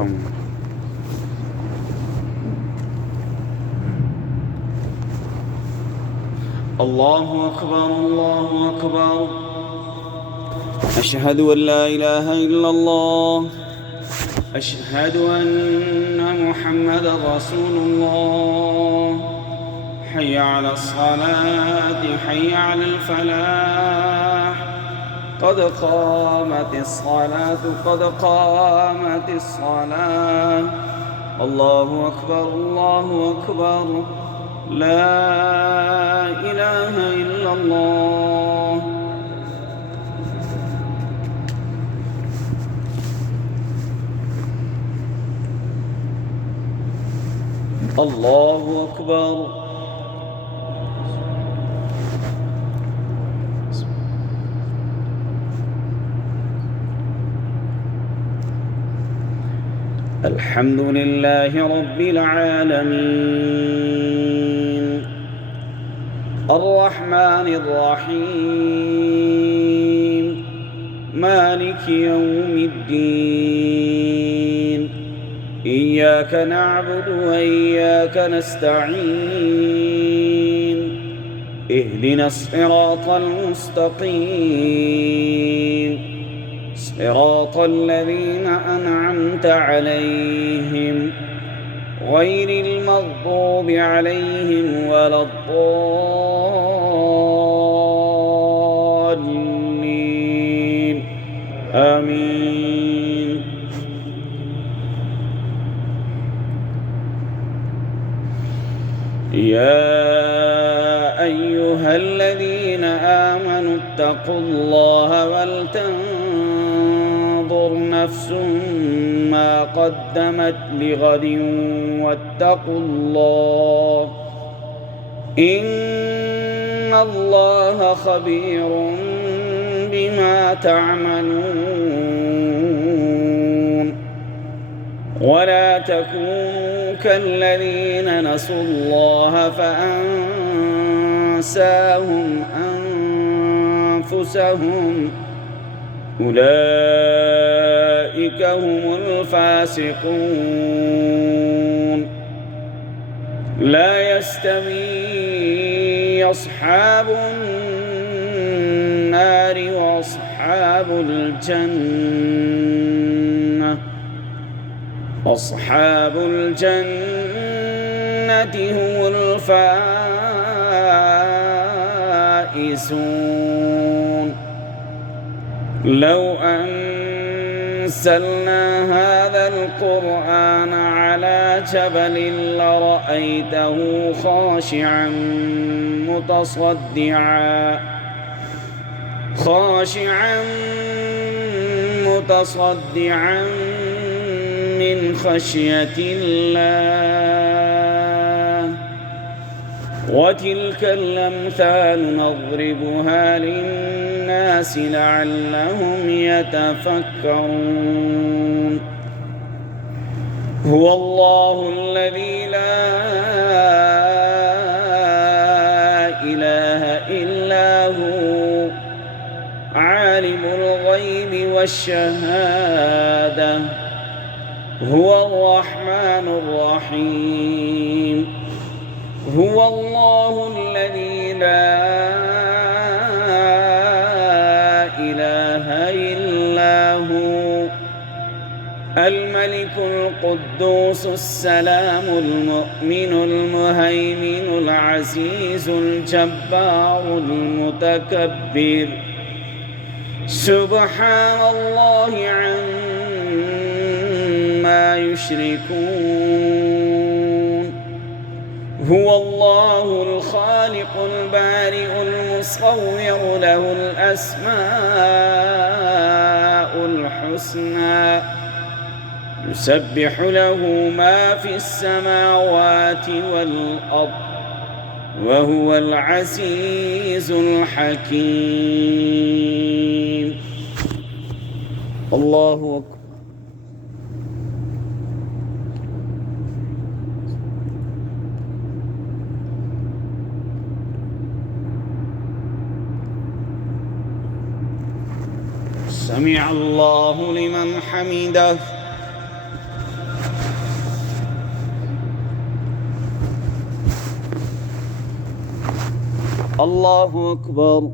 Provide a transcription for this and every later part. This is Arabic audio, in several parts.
السلام. الله أكبر الله أكبر. أشهد أن لا إله إلا الله. أشهد أن محمدا رسول الله. حي على الصلاة حي على الفلاح. قد قامت الصلاة قد قامت الصلاة. الله أكبر الله أكبر. لا إله إلا الله. الله أكبر. الحمد لله رب العالمين الرحمن الرحيم مالك يوم الدين. إياك نعبد وإياك نستعين. اهدنا الصراط المستقيم صراط الذين أنعمت عليهم غير المغضوب عليهم ولا الضالين. آمين. يا أيها الذين آمنوا اتقوا الله ولتنظر نفس ما قدمت لغد واتقوا الله إن الله خبير بما تعملون. ولا تكونوا كالذين نسوا الله فأنساهم أنفسهم أولئك هم الفاسقون. لا يستوي أصحاب النار وأصحاب الجنة. أصحاب الجنة هم الفائزون. لو أنزلنا هذا القرآن على جبل لرأيته خاشعا متصدعا من خشية الله. وتلك الأمثال نضربها للناس لعلهم يتفكرون. هو الله الذي لا إله إلا هو عالم الغيب والشهادة. هو الرحمن الرحيم. هو الله الذي لا إله إلا هو الملك القدوس السلام المؤمن المهيمن العزيز الجبار المتكبر. سبحان الله عما يشركون. هو الله الخالق البارئ المصور له الأسماء الحسنى يسبح له ما في السماوات والأرض وهو العزيز الحكيم. الله أكبر. سمع الله لمن حمده. الله أكبر.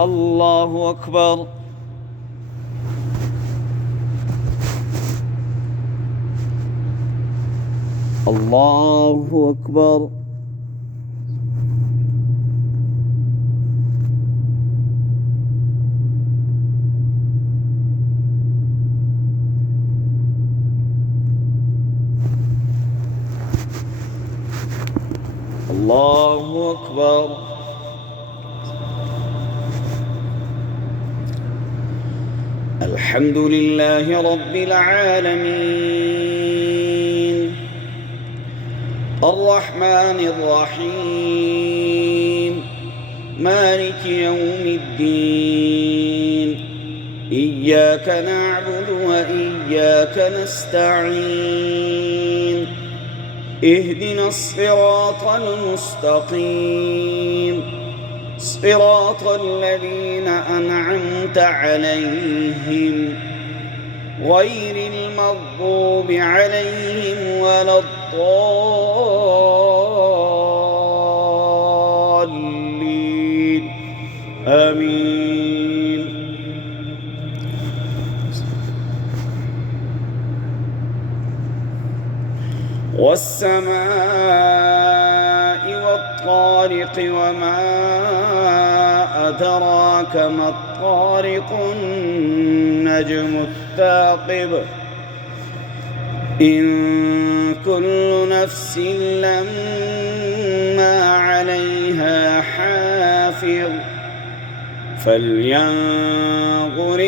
الله أكبر. الله أكبر. الله أكبر. الحمد لله رب العالمين الرحمن الرحيم مالك يوم الدين إياك نعبد وإياك نستعين اهدنا الصراط المستقيم صراط الذين أنعمت عليهم غير المغضوب عليهم ولا الضالين آمين. والسماء والطارق وما أدراك ما الطارق النجم الثاقب إن كل نفس لما عليها حافظ فلينظر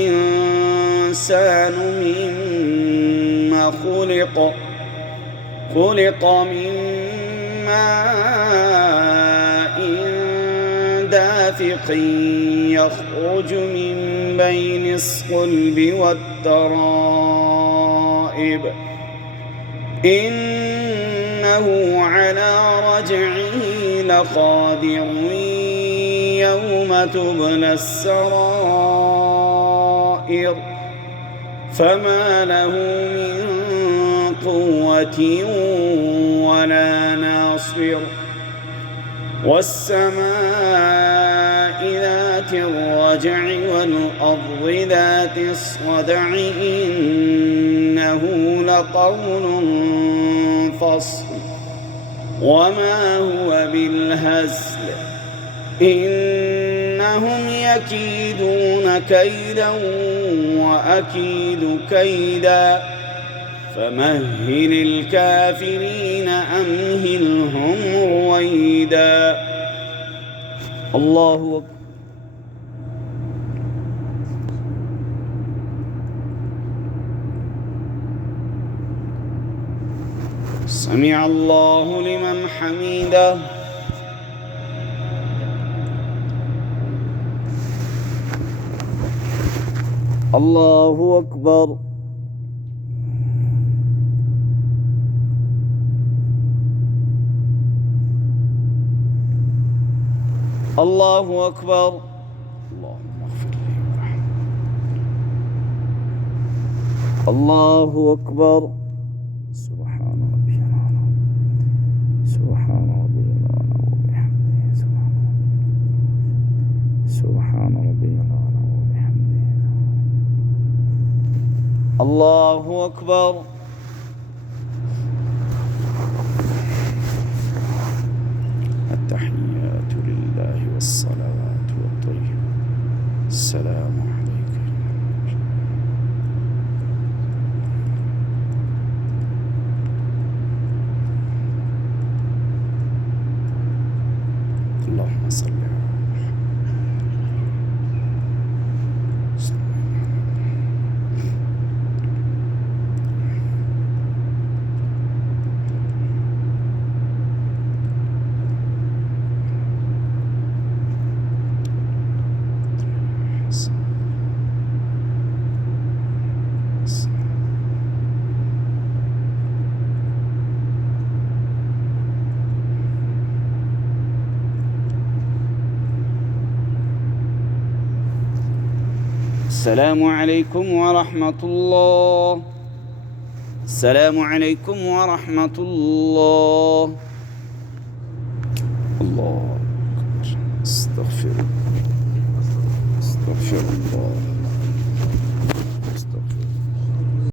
الإنسان مما خلق من ماء دافق يخرج من بين الصلب والترائب إنه على رجعه لقادر يوم تبلى السرائر فما له من قوة ولا ناصر. والسماء ذات الرجع والأرض ذات الصدع إنه لقول فصل وما هو بالهزل إنهم يكيدون كيدا وأكيد كيدا فمهل الكافرين أمهلهم رويدا. الله أكبر. سمع الله لمن حمده. الله أكبر. الله أكبر. اللهم اغفر لي وارحمني. الله أكبر. سبحان ربي العظيم سبحان ربي العظيم وبحمده سبحان ربي العظيم وبحمده. الله أكبر. التحيات لله والصلوات والطيبات السلام عليك اللهم صل على محمد. السلام عليكم ورحمة الله. السلام عليكم ورحمة الله. الله أكبر. استغفر الله.